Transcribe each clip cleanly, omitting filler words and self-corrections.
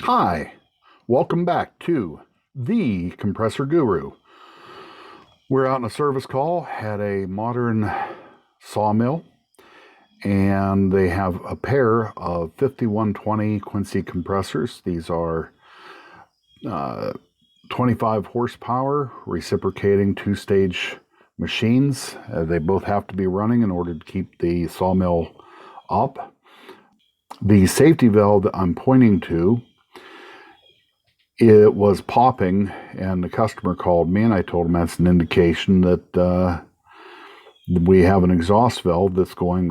Hi, welcome back to the Compressor Guru. We're out on a service call at a modern sawmill, and they have a pair of 5120 Quincey compressors. These are 25 horsepower reciprocating two-stage machines. They both have to be running in order to keep the sawmill up. The safety valve that I'm pointing to, it was popping, and the customer called me, and I told him that's an indication that we have an exhaust valve that's going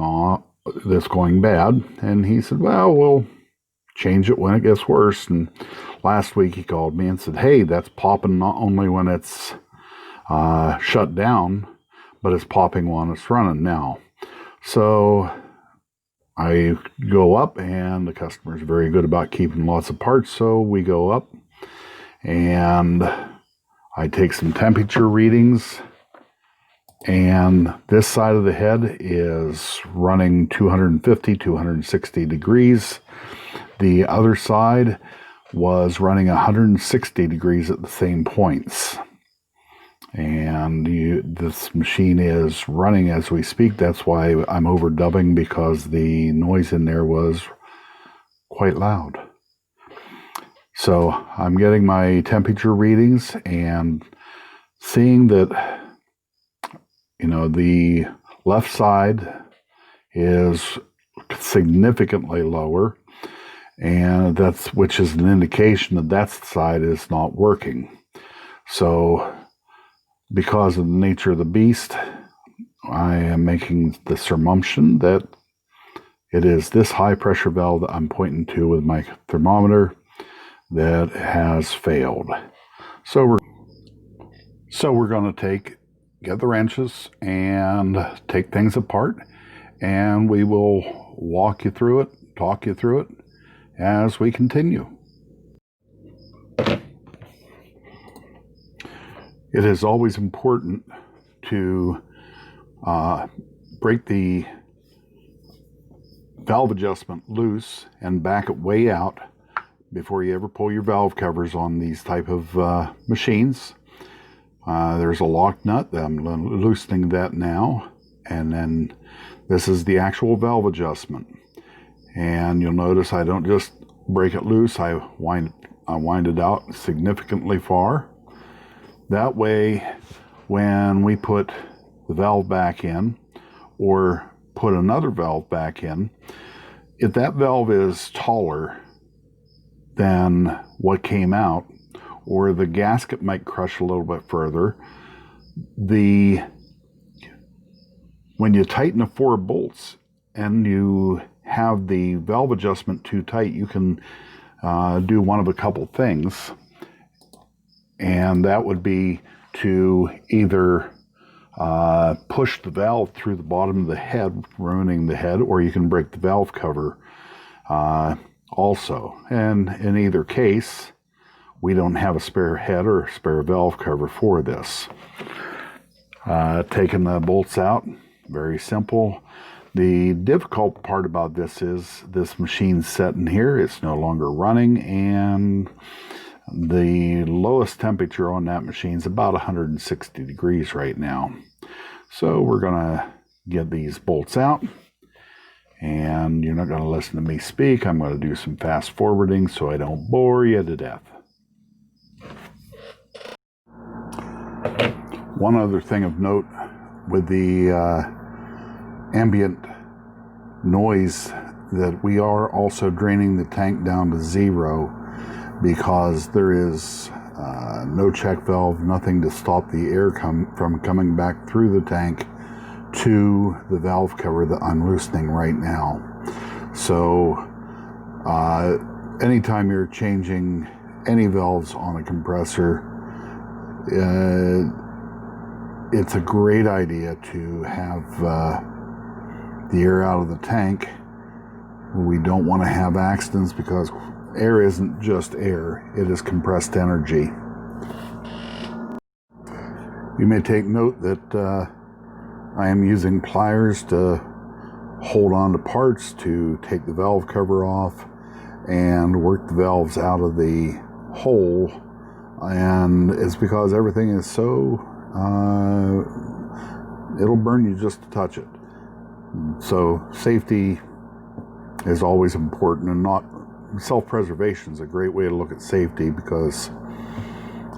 bad. And he said, well, we'll change it when it gets worse. And last week he called me and said, hey, that's popping not only when it's shut down, but it's popping when it's running now. So I go up, and the customer is very good about keeping lots of parts, so we go up and I take some temperature readings, and this side of the head is running 250, 260 degrees. The other side was running 160 degrees at the same points. And this machine is running as we speak. That's why I'm overdubbing, because the noise in there was quite loud. So I'm getting my temperature readings and seeing that, the left side is significantly lower, and which is an indication that side is not working. So because of the nature of the beast, I am making the assumption that it is this high pressure valve that I'm pointing to with my thermometer that has failed. So we're going to get the wrenches and take things apart, and we will walk you through it, talk you through it as we continue. It is always important to break the valve adjustment loose and back it way out before you ever pull your valve covers on these type of machines. There's a lock nut. I'm loosening that now, and then this is the actual valve adjustment. And you'll notice I don't just break it loose, I wind it out significantly far. That way, when we put the valve back in, or put another valve back in, if that valve is taller than what came out, or the gasket might crush a little bit further, when you tighten the 4 bolts and you have the valve adjustment too tight, you can do one of a couple things, and that would be to either push the valve through the bottom of the head, ruining the head, or you can break the valve cover also. And in either case, we don't have a spare head or a spare valve cover for this. Taking the bolts out, very simple. The difficult part about this is this machine's sitting here, it's no longer running, and the lowest temperature on that machine is about 160 degrees right now. So we're going to get these bolts out, and you're not going to listen to me speak. I'm going to do some fast forwarding so I don't bore you to death. One other thing of note with the ambient noise, that we are also draining the tank down to 0, because there is no check valve, nothing to stop the air from coming back through the tank to the valve cover that I'm loosening right now. So anytime you're changing any valves on a compressor, it's a great idea to have the air out of the tank. We don't want to have accidents, because air isn't just air, it is compressed energy. You may take note that I am using pliers to hold on to parts to take the valve cover off, and work the valves out of the hole, and it's because everything is so it'll burn you just to touch it. So safety is always important, and not self-preservation is a great way to look at safety, because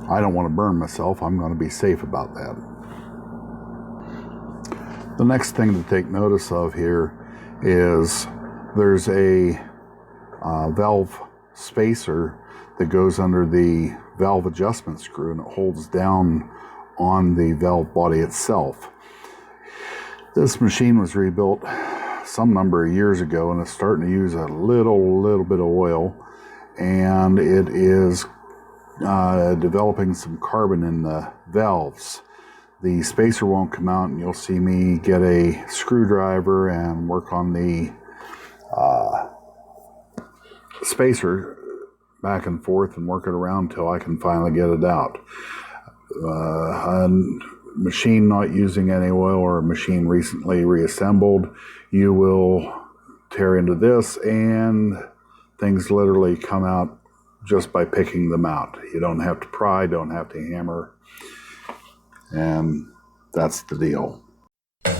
I don't want to burn myself. I'm going to be safe about that. The next thing to take notice of here is there's a valve spacer that goes under the valve adjustment screw, and it holds down on the valve body itself. This machine was rebuilt some number of years ago, and it's starting to use a little bit of oil, and it is developing some carbon in the valves. The spacer won't come out, and you'll see me get a screwdriver and work on the spacer back and forth and work it around till I can finally get it out. A machine not using any oil, or a machine recently reassembled, you will tear into this and things literally come out just by picking them out. You don't have to pry, don't have to hammer, and that's the deal. I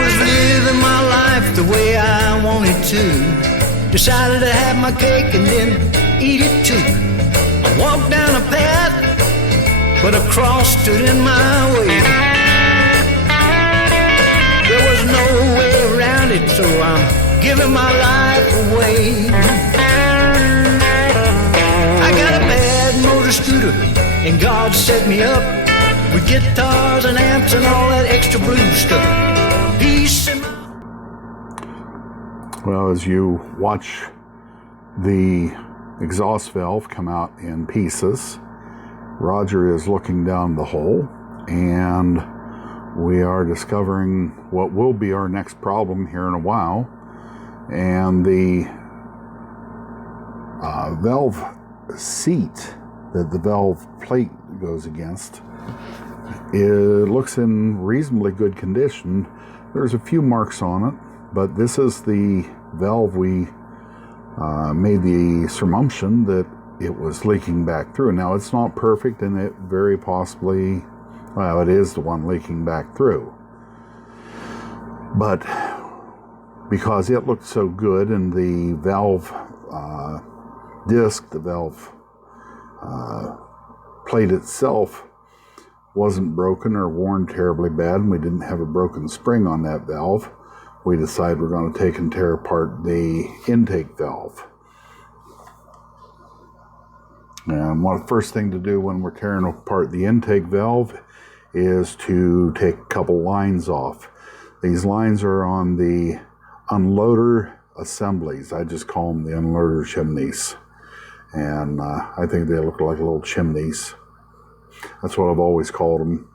was living my life the way I wanted to. Decided to have my cake and then eat it too. I walked down a path, but a cross stood in my way. There was no way around it, so I'm giving my life away. I got a bad motor scooter, and God set me up with guitars and amps and all that extra blue stuff. Peace and Well, as you watch the exhaust valve come out in pieces, Roger is looking down the hole, and we are discovering what will be our next problem here in a while. And the valve seat that the valve plate goes against, it looks in reasonably good condition. There's a few marks on it, but this is the valve we made the assumption that it was leaking back through. Now, it's not perfect, and it very possibly, well, it is the one leaking back through. But because it looked so good, and the valve disc, the valve plate itself wasn't broken or worn terribly bad, and we didn't have a broken spring on that valve, we decided we're going to take and tear apart the intake valve. And the first thing to do when we're tearing apart the intake valve is to take a couple lines off. These lines are on the unloader assemblies. I just call them the unloader chimneys. And I think they look like little chimneys. That's what I've always called them.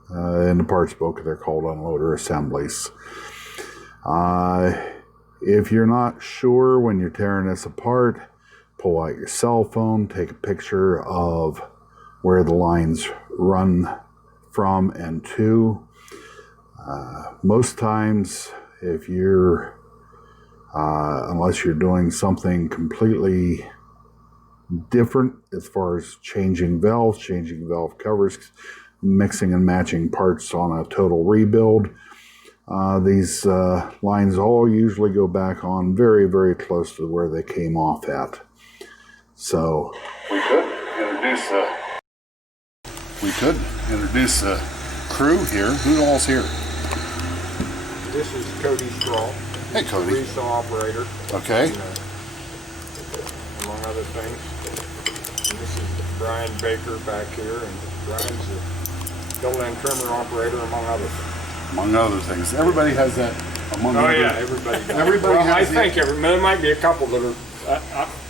In the parts book, they're called unloader assemblies. If you're not sure when you're tearing this apart, pull out your cell phone, take a picture of where the lines run from and to. Most times, if you're, unless you're doing something completely different as far as changing valves, changing valve covers, mixing and matching parts on a total rebuild, these lines all usually go back on very, very close to where they came off at. So we could introduce the crew here. Who all's here? This is Cody Straw. Hey, Cody. He's the operator. Okay. And, among other things. And this is Brian Baker back here, and Brian's the built-in trimmer operator, among other things. Among other things. Everybody has that. Everybody does. Everybody well, has I think there might be a couple that are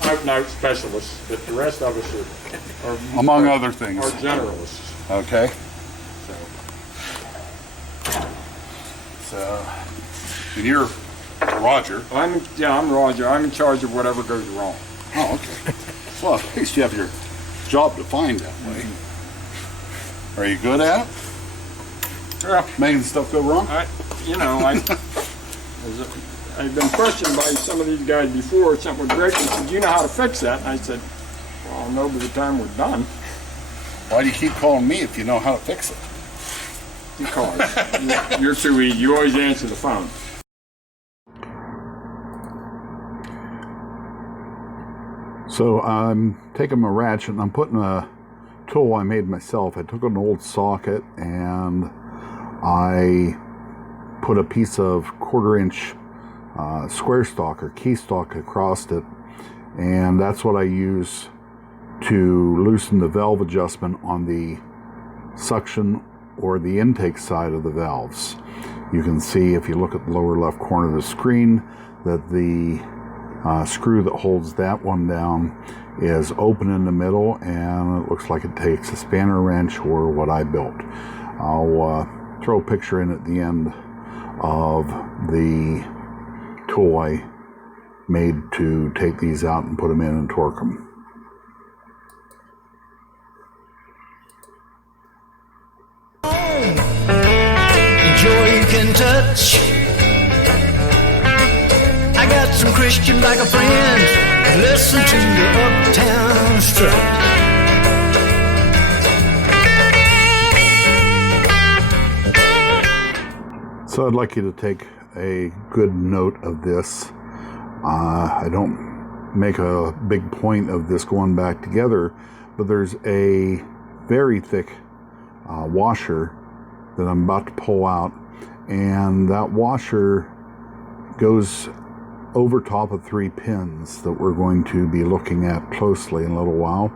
out-and-out specialists, but the rest of us are among other things, are generalists. Okay. So, and you're Roger. I'm Roger. I'm in charge of whatever goes wrong. Oh, okay. Well, at least you have your job defined that way. Are you good at it? Well, Making stuff go wrong? I've been questioned by some of these guys before, something would break, and said, "Do you know how to fix that?" And I said, "Well, I'll know by the time we're done." Why do you keep calling me if you know how to fix it? Because you're too easy. You always answer the phone. So I'm taking my ratchet and I'm putting a tool I made myself. I took an old socket and I put a piece of 1/4 inch square stock or key stock across it, and that's what I use to loosen the valve adjustment on the suction or the intake side of the valves. You can see if you look at the lower left corner of the screen that the screw that holds that one down is open in the middle, and it looks like it takes a spanner wrench or what I built. I'll throw a picture in at the end of the tool I made to take these out and put them in and torque them. Joy you can touch. I got some Christian biker friends. Listen to the uptown strut. So I'd like you to take a good note of this. I don't make a big point of this going back together, but there's a very thick washer that I'm about to pull out, and that washer goes over top of 3 pins that we're going to be looking at closely in a little while.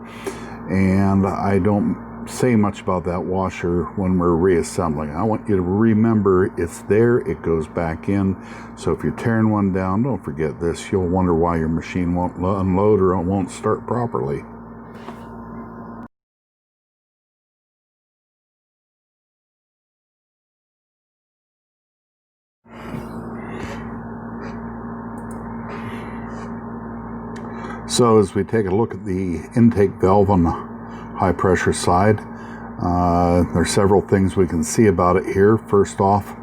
And I don't say much about that washer when we're reassembling. I want you to remember it's there, it goes back in. So if you're tearing one down, don't forget this. You'll wonder why your machine won't unload or it won't start properly. So as we take a look at the intake valve on the high pressure side, there's several things we can see about it here. First off,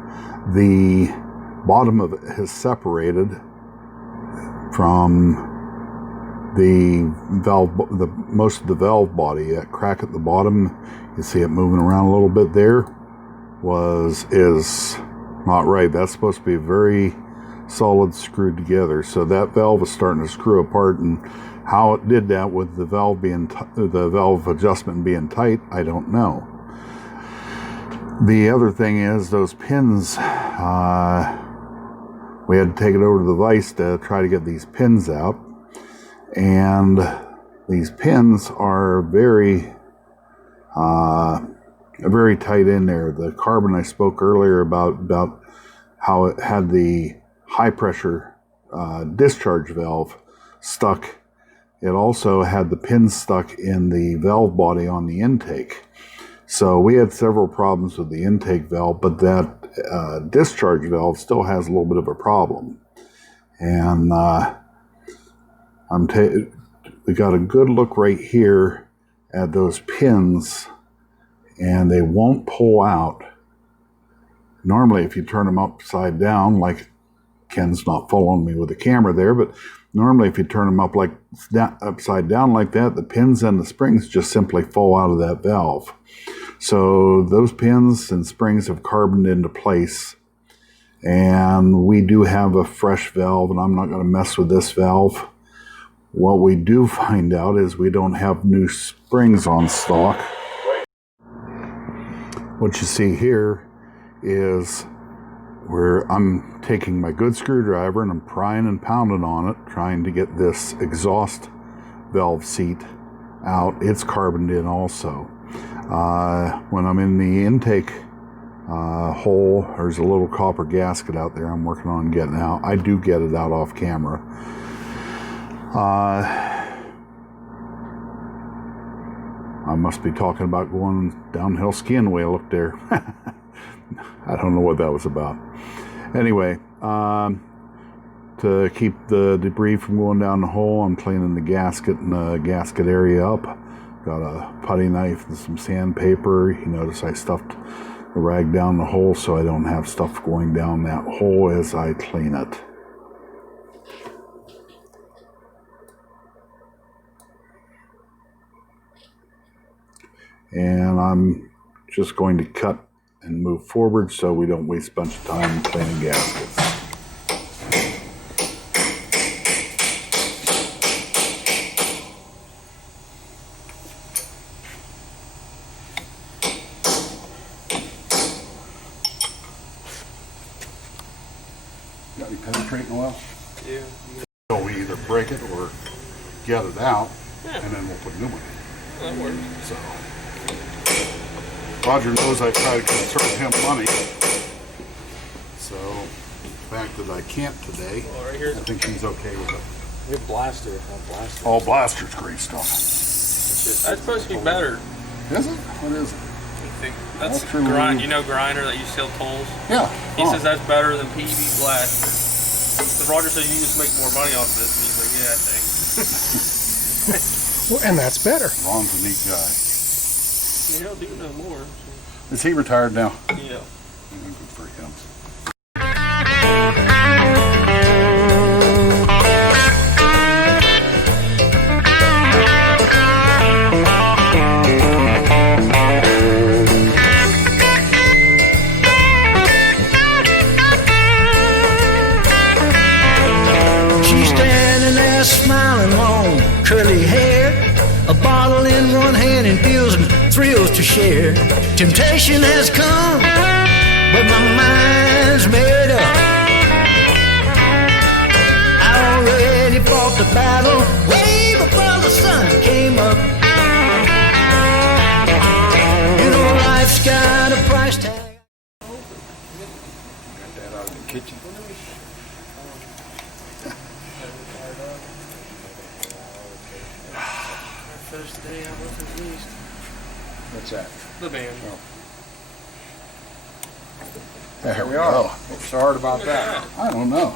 the bottom of it has separated from the valve, most of the valve body. That crack at the bottom, you see it moving around a little bit there, is not right. That's supposed to be very solid screwed together. So that valve is starting to screw apart, and how it did that with the valve adjustment being tight, I don't know. The other thing is those pins, we had to take it over to the vise to try to get these pins out, and these pins are very tight in there. The carbon I spoke earlier about how it had the high pressure discharge valve stuck. It also had the pins stuck in the valve body on the intake. So we had several problems with the intake valve, but that discharge valve still has a little bit of a problem. And we got a good look right here at those pins, and they won't pull out. Normally, if you turn them upside down, like Ken's not following me with the camera there, but normally if you turn them upside down like that, the pins and the springs just simply fall out of that valve. So those pins and springs have carboned into place, and we do have a fresh valve, and I'm not going to mess with this valve. What we do find out is we don't have new springs on stock. What you see here is where I'm taking my good screwdriver and I'm prying and pounding on it, trying to get this exhaust valve seat out. It's carboned in also. When I'm in the intake hole, there's a little copper gasket out there I'm working on getting out. I do get it out off camera. I must be talking about going downhill skiing the way I looked there. I don't know what that was about. Anyway, to keep the debris from going down the hole, I'm cleaning the gasket and the gasket area up. Got a putty knife and some sandpaper. You notice I stuffed rag down the hole so I don't have stuff going down that hole as I clean it. And I'm just going to cut and move forward so we don't waste a bunch of time cleaning gaskets. Got any penetrating oil? Yeah. So we either break it or get it out, and then we'll put a new one in. That works. So Roger knows I try to conserve him money. So the fact that I can't today, Well, right here, I think he's okay with it. we have blaster. Not blaster. Oh, blaster's great stuff. That's supposed to be better. Is it? What is it? That's Ultra grind. lean. You know grinder that you seal tolls. Yeah. He says that's better than PV blaster. But Roger said you just make more money off this, and he's like, yeah, I think. Well, and that's better. Ron's a neat guy. Yeah, he'll do no more. Is he retired now? Yeah. Good for him. She's standing there smiling, long curly hair, a bottle in one hand and feels and thrills to share. Temptation has come, but my mind's made up. I already fought the battle way before the sun came up. You know life's got a price tag. Got that out of the kitchen. First day I was released. What's that? The band. There we are. What's so hard about that? I don't know.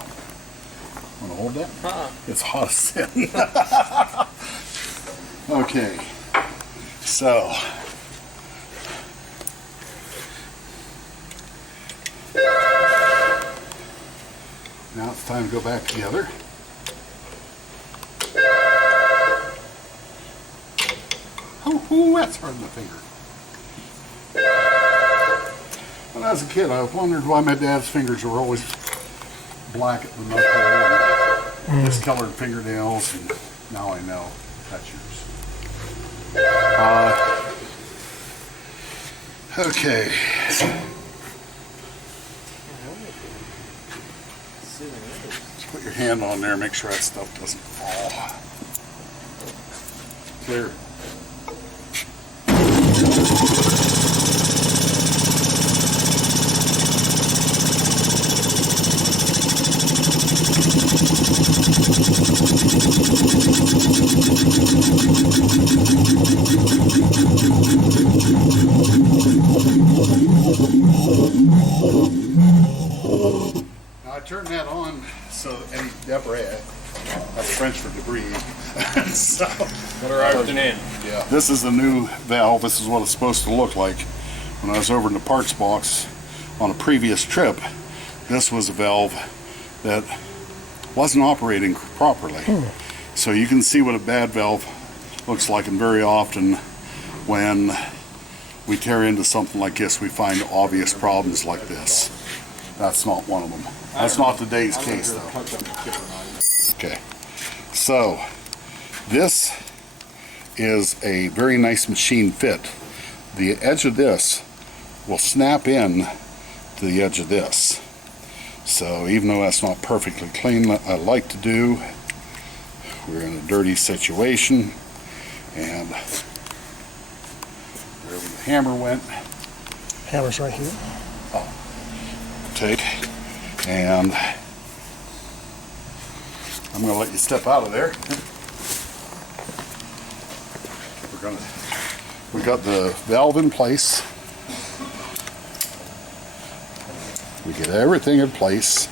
Want to hold that? Uh-uh. It's hot as sin. Okay. So. Now it's time to go back together. Oh, that's hard on the finger. When I was a kid, I wondered why my dad's fingers were always black at the knuckle and discolored fingernails, and now I know that's yours. Okay. Just put your hand on there, make sure that stuff doesn't fall. Clear. Now I turn that on so any debris, that's French for debris. So, Better out than in. yeah, this is the new valve. This is what it's supposed to look like. When I was over in the parts box on a previous trip, this was a valve that wasn't operating properly. So you can see what a bad valve looks like, and very often when we tear into something like this, we find obvious problems like this. That's not one of them. That's not today's case though. Okay, so this is a very nice machine fit. The edge of this will snap in to the edge of this. So even though that's not perfectly clean, I like to do, we're in a dirty situation, and wherever the hammer went, Hammer's right here. take, and I'm going to let you step out of there. We got the valve in place. We get everything in place,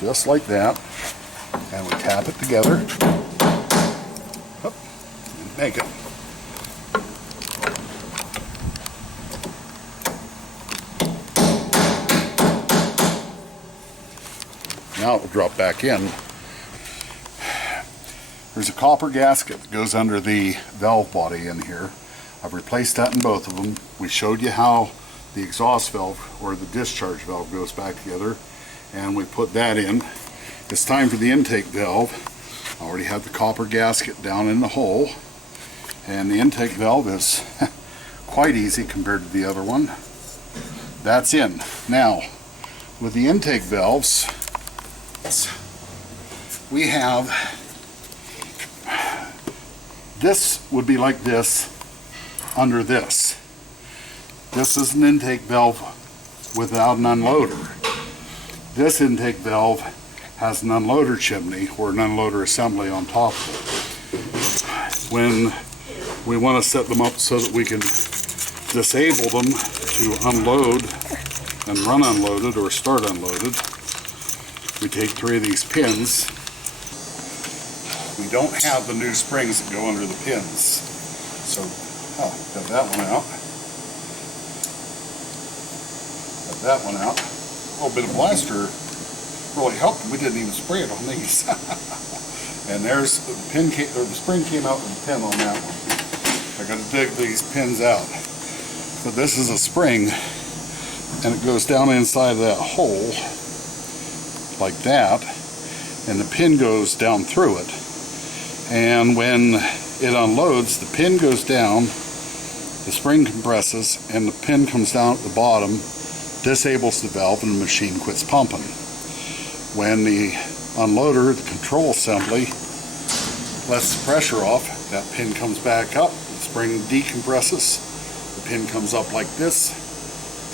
just like that, and we tap it together. And make it. now it will drop back in. There's a copper gasket that goes under the valve body in here. I've replaced that in both of them. We showed you how the exhaust valve or the discharge valve goes back together, and we put that in. It's time for the intake valve. I already have the copper gasket down in the hole, and the intake valve is quite easy compared to the other one. That's in. Now, with the intake valves, we have, this would be like this under this. This is an intake valve without an unloader. This intake valve has an unloader chimney or an unloader assembly on top of it. When we want to set them up so that we can disable them to unload and run unloaded or start unloaded, we take 3 of these pins. We don't have the new springs that go under the pins, so got that one out. Got that one out. A little bit of blaster really helped. We didn't even spray it on these. And there's the pin, or the spring came out with the pin on that one. I got to dig these pins out. But this is a spring, and it goes down inside of that hole like that, and the pin goes down through it. And when it unloads, the pin goes down, the spring compresses, and the pin comes down at the bottom, disables the valve, and the machine quits pumping. When the unloader, the control assembly, lets the pressure off, that pin comes back up, the spring decompresses, the pin comes up like this,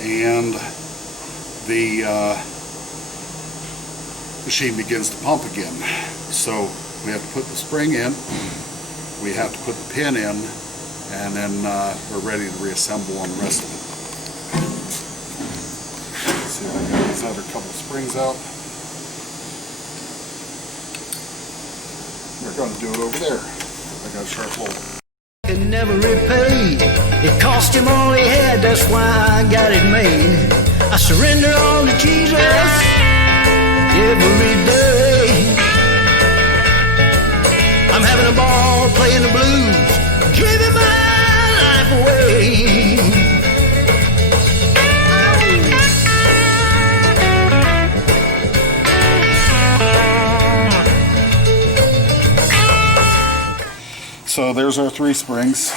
and the machine begins to pump again. So we have to put the spring in, we have to put the pin in, and then we're ready to reassemble on the rest of it. Let's see if I got these other couple of springs out. We're going to do it over there. I got a sharp hole. Could never repay. It cost him all he had, that's why I got it made. I surrender all to Jesus every day. I'm having a ball playing the blues, giving my life away. So there's our 3 springs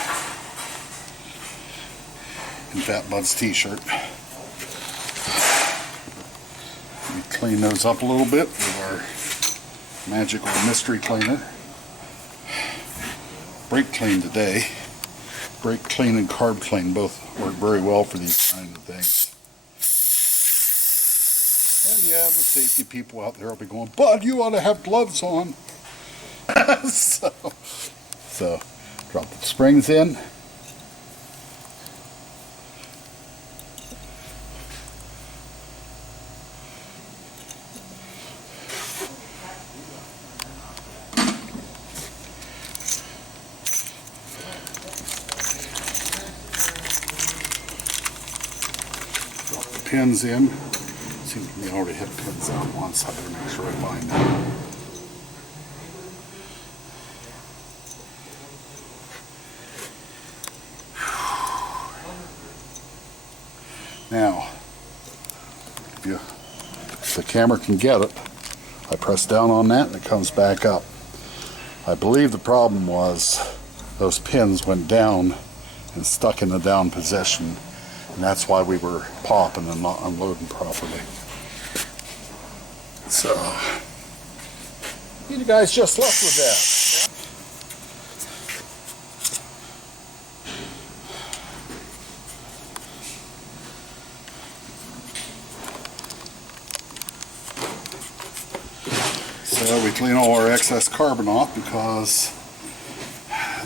in Fat Bud's t-shirt. We clean those up a little bit with our magical mystery cleaner. Brake clean today. Brake clean and carb clean both work very well for these kind of things. And yeah, the safety people out there will be going, "Bud, you ought to have gloves on." So, drop the springs in. Drop the pins in. Seems to me I already had pins out once. I better make sure I find them. Now, if the camera can get it, I press down on that and it comes back up. I believe the problem was those pins went down and stuck in the down position, and that's why we were popping and not unloading properly. So, you guys just left with that. So we clean all our excess carbon off because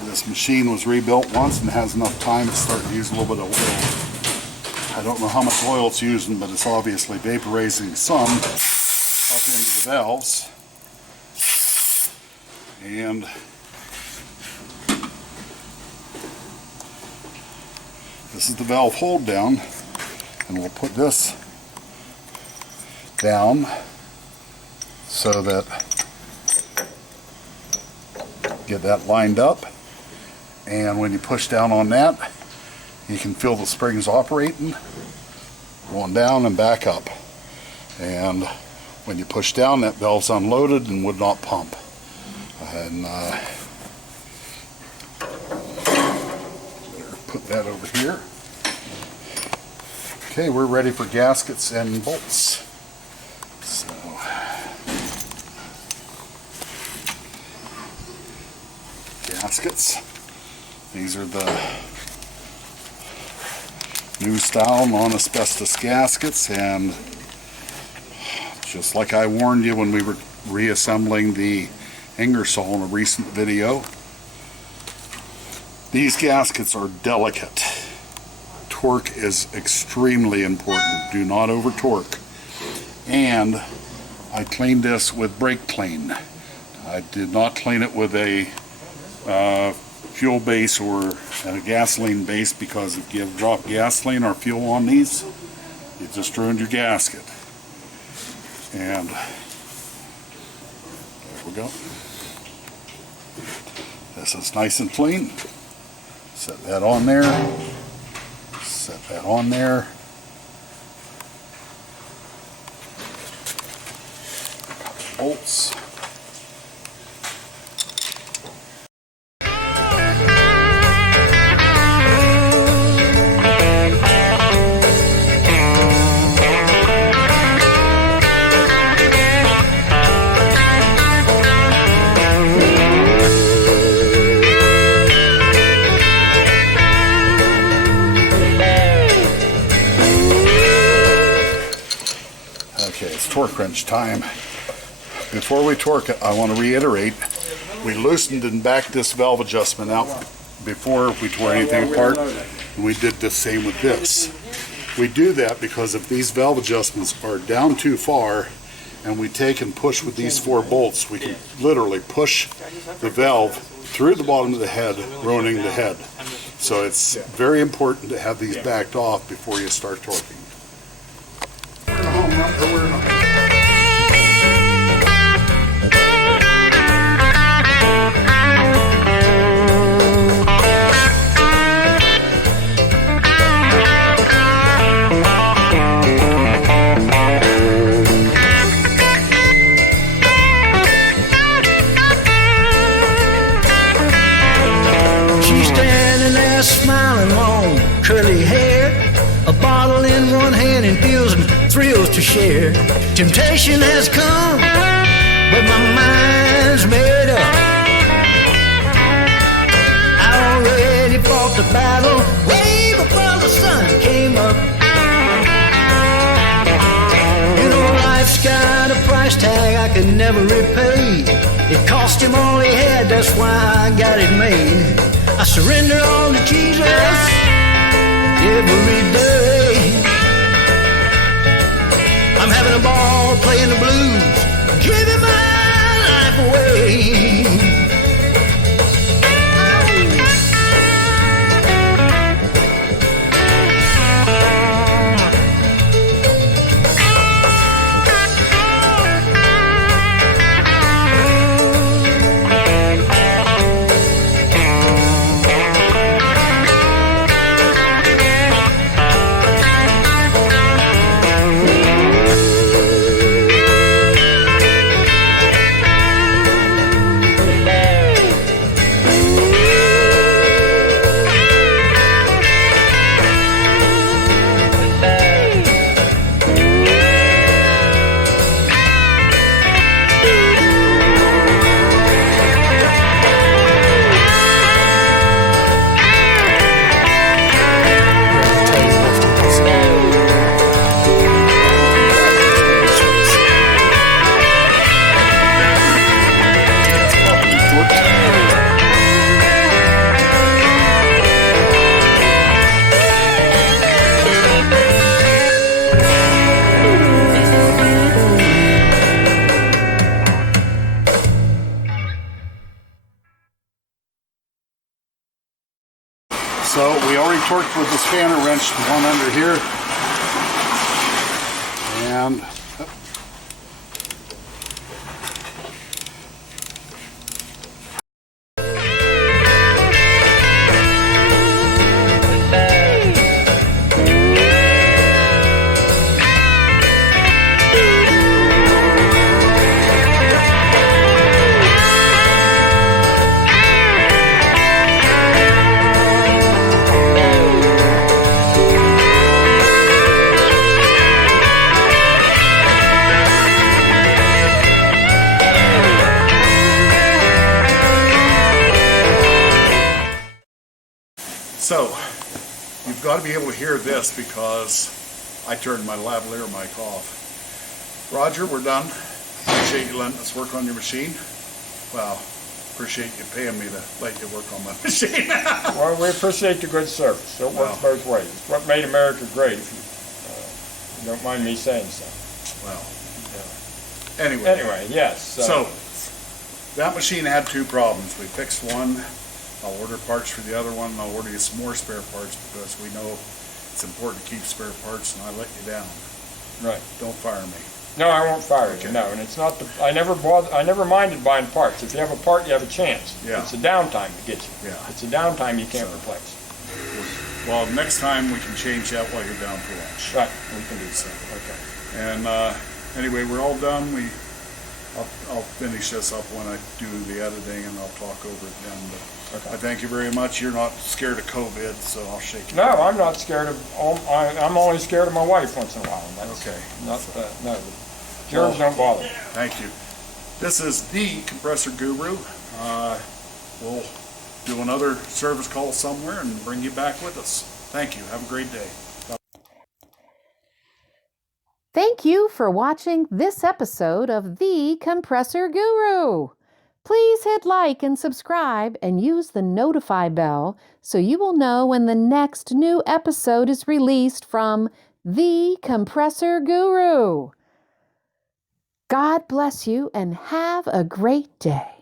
this machine was rebuilt once and has enough time to start to use a little bit of oil. I don't know how much oil it's using, but it's obviously vaporizing some up into the valves. And this is the valve hold down, and we'll put this down so that get that lined up, and when you push down on that, you can feel the springs operating, going down and back up. And when you push down, that valve's unloaded and would not pump. And put that over here. Okay, we're ready for gaskets and bolts. So, gaskets. These are the new style non-asbestos gaskets, and just like I warned you when we were reassembling the Ingersoll in a recent video, these gaskets are delicate. Torque is extremely important. Do not over torque. And I cleaned this with brake clean. I did not clean it with a fuel base or a gasoline base, because if you drop gasoline or fuel on these, you just ruined your gasket. And there we go. This is nice and clean. Set that on there. Set that on there. Bolts. Torque wrench time. Before we torque it, I want to reiterate, we loosened and backed this valve adjustment out before we tore anything apart, and we did the same with this. We do that because if these valve adjustments are down too far and we take and push with these 4 bolts, we can literally push the valve through the bottom of the head, ruining the head. So it's very important to have these backed off before you start torquing. She's standing there smiling, long curly hair, a bottle in one hand and feels and thrills to share. Temptation has come, but my mind's made up. I already fought the battle way before the sun came up. You know, life's got a price tag I could never repay. It cost him all he had, that's why I got it made. I surrender all to Jesus every day. I'm having a ball playing the blues, giving my life away. So we already torqued with the spanner wrench, the one under here, and to be able to hear this because I turned my lavalier mic off. Roger, we're done. Appreciate you letting us work on your machine. Well, appreciate you paying me to let you work on my machine. Well, we appreciate the good service. So it works both ways. It's what made America great, if you don't mind me saying so. Well, Yeah. Anyway, yes. So, that machine had two problems. We fixed one. I'll order parts for the other one, and I'll order you some more spare parts because we know it's important to keep spare parts, and I let you down. Right. Don't fire me. No, I won't fire Okay. you. No, and it's not the. I never minded buying parts. If you have a part, you have a chance. Yeah. It's the downtime that gets you. Yeah. It's the downtime you can't replace. Well, next time we can change that while you're down for lunch. Right. We can do so. Okay. And anyway, we're all done. I'll finish this up when I do the editing, and I'll talk over it then. But Okay. I thank you very much. You're not scared of COVID, so I'll shake you. No, I'm not scared of. I'm only scared of my wife once in a while. That's Okay. Not no. Germs don't bother me. Thank you. This is the Compressor Guru. We'll do another service call somewhere and bring you back with us. Thank you. Have a great day. Thank you for watching this episode of The Compressor Guru. Please hit like and subscribe and use the notify bell so you will know when the next new episode is released from The Compressor Guru. God bless you and have a great day.